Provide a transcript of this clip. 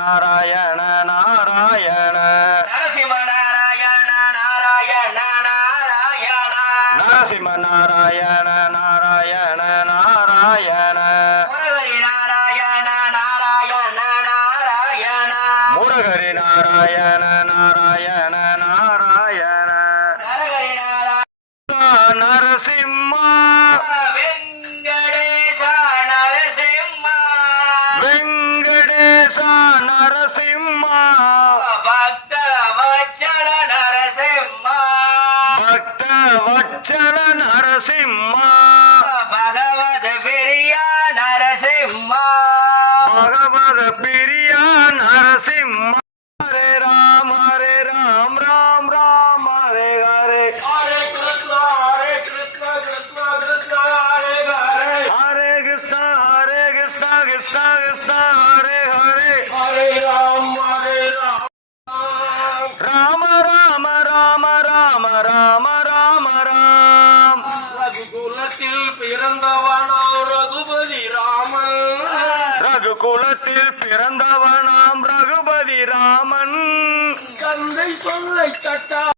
நாராயண நாராயண நரசிம்ம நாராயண நாராயண நாராயண நரசிம்ம நாராயண நாராயண நாராயண முருகரி நாராயண நாராயண முருகரி நாராயண நாராயண நாராயண நரசிம்மா வெங்கடேச நரசிம்மா பக்த வச்சல நரசிம்மா பகவத பிரியா நரசிம்மா ஹரே ராம் ராம் ராம் ஹரே ஹரே ஹரே கிருஷ்ணா கிருஷ்ணா கிருஷ்ணா ஹரே கிருஷ்ண கிருஷ்ண கிருஷ்ண ஹரே ஹரே ஹரே ராம் ராம ராம ராம ராம ராம ராம ராம் ரகுகுலத்தில் பிறந்தவனோ ரகுபதி ராமன் ரகுகுலத்தில் பிறந்தவனாம் ரகுபதி ராமன் தந்தை சொல்லை தட்டா